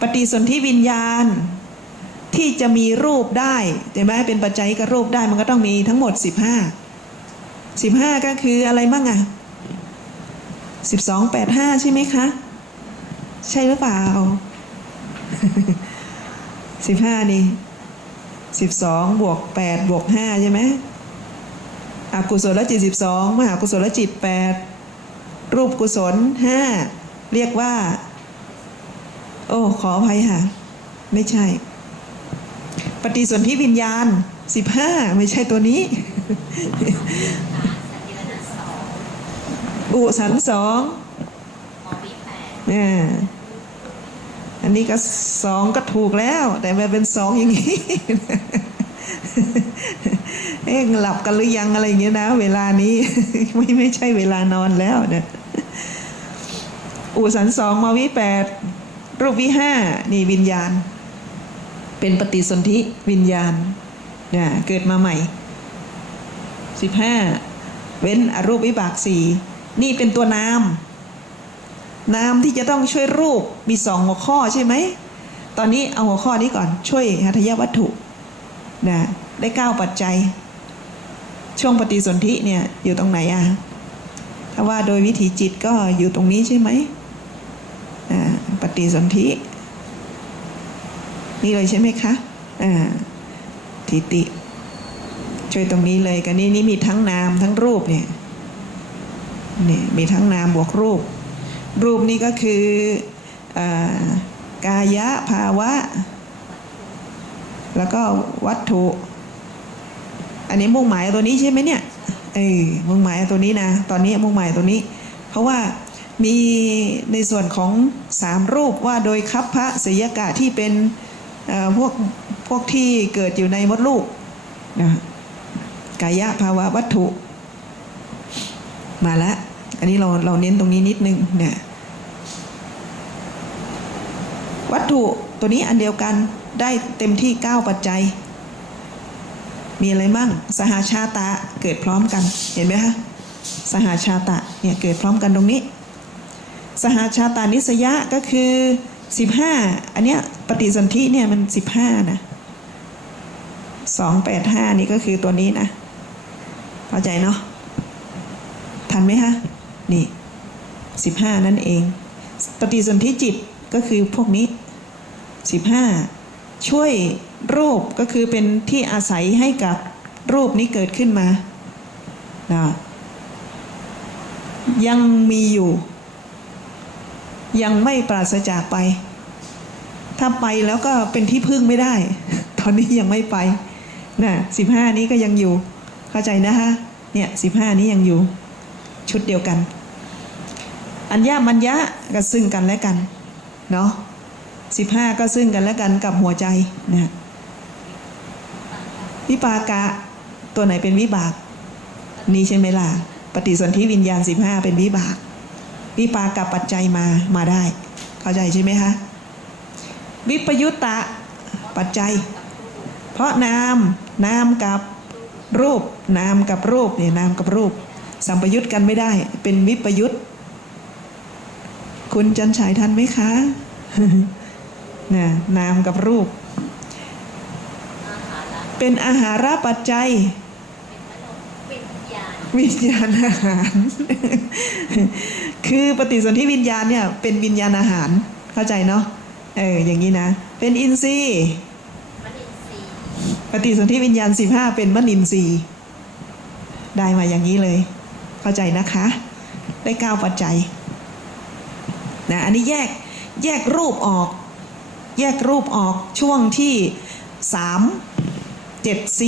ปฏิสนธิวิญญาณที่จะมีรูปได้ใช่ไหมเป็นปัจจัยกับรูปได้มันก็ต้องมีทั้งหมด 15 15 ก็คืออะไรบ้างอะ12 85 ใช่ไหมคะ ใช่หรือเปล่า 15 นี่ 12 บวก 8 บวก 5 ใช่ไหมอกุศลจิต 12 มหากุศลจิต 8 รูปกุศล 5 เรียกว่า โอ้ขออภัยค่ะ ไม่ใช่ ปฏิสนธิวิญญาณ15ไม่ใช่ตัวนี้ อุสันสองอ่าอันนี้ก็สองก็ถูกแล้ว แต่มันเป็นสองอย่างนี้ เอ๊ะหลับกันหรือยังอะไรอย่างเงี้ยนะ เวลานี้ ไม่ไม่ใช่เวลานอนแล้วเนี่ยอุสันสองมาวิแปด รูปวิห้านี่วิญญาณ เป็นปฏิสนธิวิญญาณเนี่ยเกิดมาใหม่สิบห้าเว้นอรูปวิบากสี่นี่เป็นตัวนาม นามที่จะต้องช่วยรูปมีสองหัวข้อใช่ไหม ตอนนี้เอาหัวข้อนี้ก่อนช่วยหัตถยวัตถุนะได้เก้าปัจจัย ช่วงปฏิสนธิเนี่ยอยู่ตรงไหนอะถ้าว่าโดยวิถีจิตก็อยู่ตรงนี้ใช่ไหม ปฏิสนธิ นี่เลยใช่ไหมคะอ่าทิติ ช่วยตรงนี้เลยกันนี่นี่มีทั้งนามทั้งรูปเนี่ยนี่มีทั้งนามบวกรูป รูปนี่ก็คืออกายะภาวะ แล้วก็วัตถุ อันนี้มุ่งหมายตัวนี้ใช่ไหมเนี่ยเออมุ่งหมายตัวนี้นะ ตอนนี้มุ่งหมายตัวนี้ เพราะว่า มีในส่วนของสามรูปว่าโดยคัพพระสยกะที่เป็นพวกพวกที่เกิดอยู่ในมดลูกนะกายะภาวะวัตถุ มาแล้วอันนี้เราเราเน้นตรงนี้นิดนึงเนี่ยวัตถุตัวนี้อันเดียวกันได้เต็มที่ 9 ปัจจัย มีอะไรมั่ง สหาชาตะเกิดพร้อมกันเห็นไหมคะสหาชาตะเนี่ยเกิดพร้อมกันตรงนี้ สหาชาตานิสยะก็คือ 15 อันเนี้ยปฏิสนธิเนี่ยมัน 15 นะ285 นี่ก็คือตัวนี้นะเข้าใจเนาะทันไหมคะนี่ 15 นั่นเอง ปฏิสนธิจิตก็คือพวกนี้ 15 ช่วยรูปก็คือเป็นที่อาศัยให้กับรูปนี้เกิดขึ้นมานะยังมีอยู่ ยังไม่ปราศจากไป ถ้าไปแล้วก็เป็นที่พึ่งไม่ได้ ตอนนี้ยังไม่ไปนะสิบห้านี้ก็ยังอยู่ เข้าใจนะคะเนี่ยสิบห้านี้ยังอยู่ ชุดเดียวกัน อัญญามัญญะก็ซึ่งกันและกันเนาะสิบห้าก็ซึ่งกันและกันกับหัวใจนะวิปากะตัวไหนเป็นวิบาก นี่ใช่ไหมล่ะปฏิสนธิวิญญาณสิบห้าเป็นวิบาก วิปากับปัจจัยมามาได้ เข้าใจใช่ไหมคะวิปยุตตะปัจจัย เพราะนามนามกับรูปนามกับรูปเนี่ยนามกับรูป สัมปยุตกันไม่ได้ เป็นวิปยุตคุณจันฉายทันไหมคะนะนามกับรูป เป็นอาหาระปัจจัย วิญญาณอาหาร คือปฏิสนธิวิญญาณเนี่ยเป็นวิญญาณอาหารเข้าใจเนาะเอออย่างนี้นะ เป็นอินทรีย์ปฏิสนธิวิญญาณสิบห้าเป็นมนินทรีย์ได้มาอย่างนี้เลย เข้าใจนะคะ ได้เก้าปัจจัยนะอันนี้แยกแยกรูปออก แยกรูปออกช่วงที่สามเจ็ดสี่